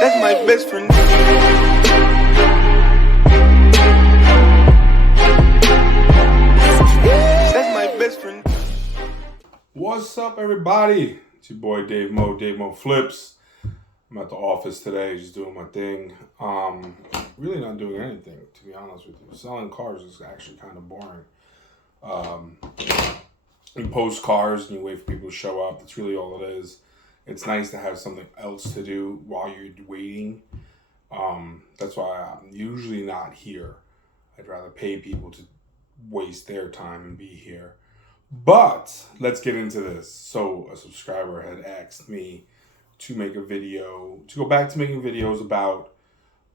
That's my best friend. That's my best friend. What's up, everybody? It's your boy Dave Mo Flips. I'm at the office today, just doing my thing. Really not doing anything, to be honest with you. Selling cars is actually kind of boring. You post cars and you wait for people to show up. That's really all it is. It's nice to have something else to do while you're waiting. That's why I'm usually not here. I'd rather pay people to waste their time and be here. But let's get into this. So a subscriber had asked me to make a video, to go back to making videos about,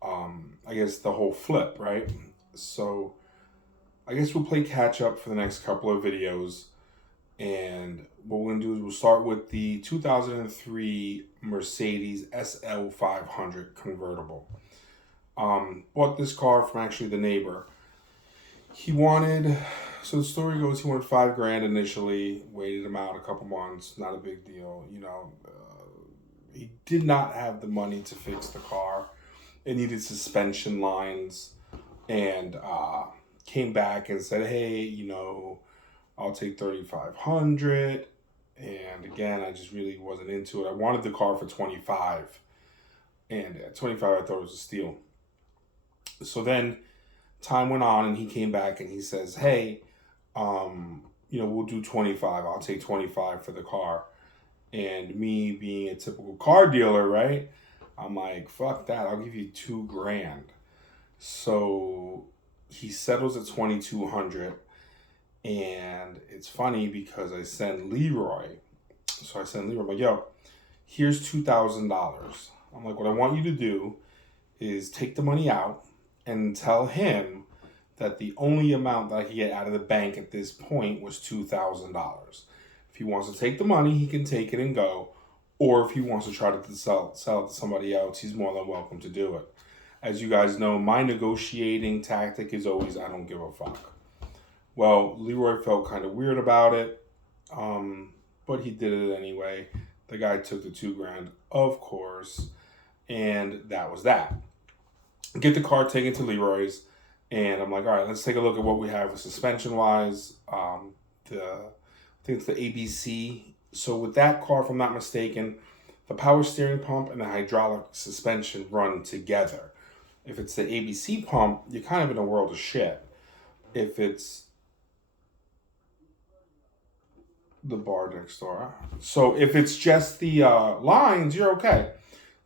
I guess, the whole flip, right? So I guess we'll play catch up for the next couple of videos. And what we're going to do is we'll start with the 2003 Mercedes SL500 convertible. Bought this car from actually the neighbor. So the story goes, he wanted $5,000 initially, waited him out a couple months, not a big deal, he did not have the money to fix the car. It needed suspension lines, and came back and said, hey, I'll take $3,500. And again, I just really wasn't into it. I wanted the car for $25,000, and at $25,000 I thought it was a steal. So then time went on, and he came back and he says, hey, we'll do $25,000. I'll take $25,000 for the car. And me being a typical car dealer, right? I'm like, fuck that. I'll give you $2,000. So he settles at $2,200. And it's funny because I send Leroy. I'm like, yo, here's $2,000. I'm like, what I want you to do is take the money out and tell him that the only amount that I could get out of the bank at this point was $2,000. If he wants to take the money, he can take it and go. Or if he wants to try to sell it to somebody else, he's more than welcome to do it. As you guys know, my negotiating tactic is always, I don't give a fuck. Well, Leroy felt kind of weird about it, but he did it anyway. The guy took the $2,000, of course, and that was that. Get the car taken to Leroy's, and I'm like, all right, let's take a look at what we have suspension-wise. I think it's the ABC. So with that car, if I'm not mistaken, the power steering pump and the hydraulic suspension run together. If it's the ABC pump, you're kind of in a world of shit. If it's the bar next door. So if it's just the lines, you're okay.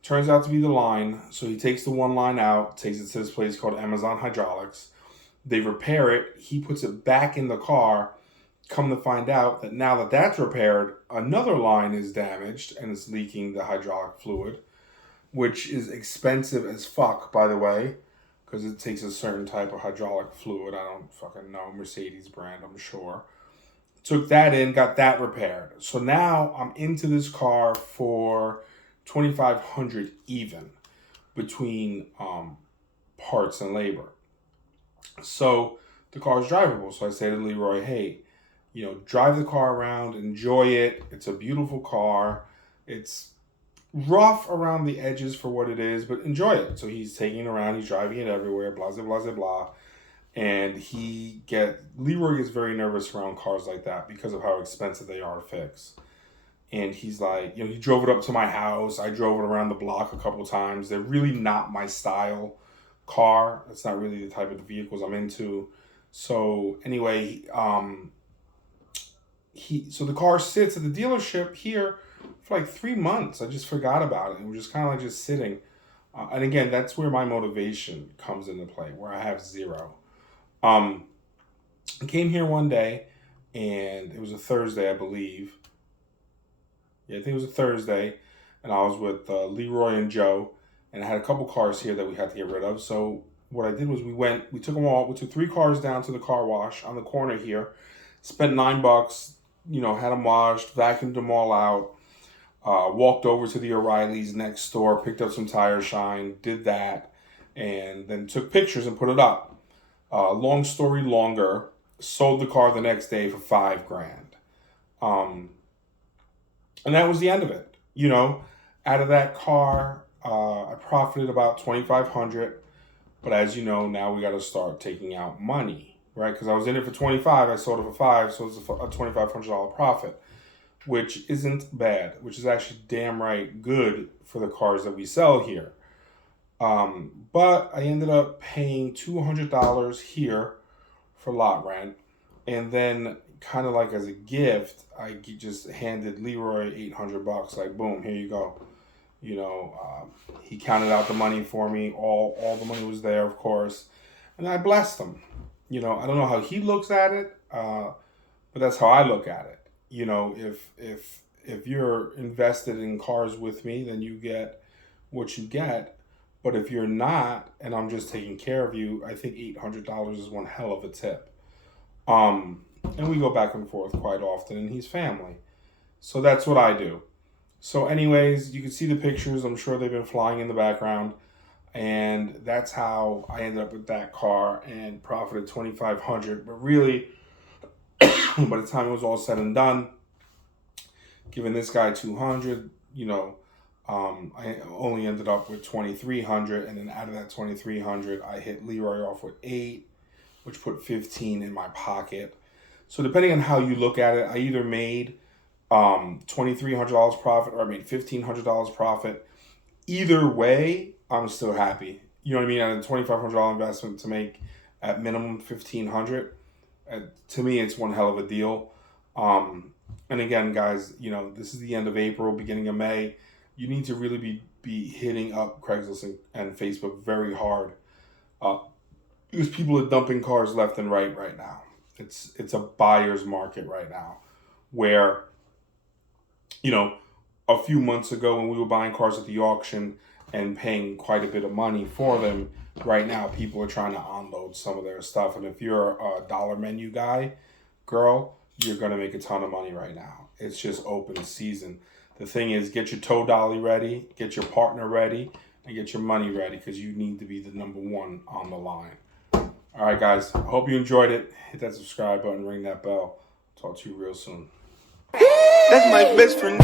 Turns out to be the line. So he takes the one line out, takes it to this place called Amazon Hydraulics. They repair it. He puts it back in the car. Come to find out that now that that's repaired, another line is damaged and it's leaking the hydraulic fluid, which is expensive as fuck, by the way, because it takes a certain type of hydraulic fluid. I don't fucking know. Mercedes brand, I'm sure. Took that in, got that repaired. So now I'm into this car for $2,500 even between parts and labor. So the car is drivable. So I say to Leroy, hey, drive the car around, enjoy it. It's a beautiful car. It's rough around the edges for what it is, but enjoy it. So he's taking it around, he's driving it everywhere, blah, blah, blah, blah, blah. And Leroy gets very nervous around cars like that because of how expensive they are to fix. And he's like, he drove it up to my house. I drove it around the block a couple times. They're really not my style car. That's not really the type of vehicles I'm into. So anyway, so the car sits at the dealership here for like 3 months. I just forgot about it. And we're just kind of like just sitting. And again, that's where my motivation comes into play, where I have zero. I came here one day, and it was a Thursday, I believe. Yeah, I think it was a Thursday, and I was with Leroy and Joe, and I had a couple cars here that we had to get rid of. So what I did was we took 3 cars down to the car wash on the corner here, spent $9, had them washed, vacuumed them all out, walked over to the O'Reilly's next door, picked up some tire shine, did that, and then took pictures and put it up. Long story longer, sold the car the next day for $5,000. And that was the end of it. Out of that car, I profited about $2,500, but as you know, now we got to start taking out money, right? Because I was in it for 25, I sold it for 5, so it's a $2,500 profit, which isn't bad, which is actually damn right good for the cars that we sell here. But I ended up paying $200 here for lot rent, and then kind of like as a gift, I just handed Leroy $800. Like, boom, here you go. You know, he counted out the money for me. All the money was there, of course, and I blessed him. You know, I don't know how he looks at it, but that's how I look at it. You know, if you're invested in cars with me, then you get what you get. But if you're not, and I'm just taking care of you, I think $800 is one hell of a tip. And we go back and forth quite often, and he's family. So that's what I do. So anyways, you can see the pictures. I'm sure they've been flying in the background. And that's how I ended up with that car and profited $2,500. But really, by the time it was all said and done, giving this guy $200, you know, I only ended up with $2,300, and then out of that $2,300, I hit Leroy off with $8, which put $15 in my pocket. So depending on how you look at it, I either made $2,300 profit or I made $1,500 profit. Either way, I'm still happy. You know what I mean? I had a $2,500 investment to make at minimum $1,500. To me, it's one hell of a deal. And again, guys, you know, this is the end of April, beginning of May. You need to really be hitting up Craigslist and Facebook very hard, because people are dumping cars left and right now. It's a buyer's market right now, where, you know, a few months ago when we were buying cars at the auction and paying quite a bit of money for them, right now people are trying to unload some of their stuff. And if you're a dollar menu guy, girl, you're going to make a ton of money right now. It's just open season. The thing is, get your tow dolly ready, get your partner ready, and get your money ready, because you need to be the number one on the line. All right, guys. I hope you enjoyed it. Hit that subscribe button, ring that bell. Talk to you real soon. That's my best friend.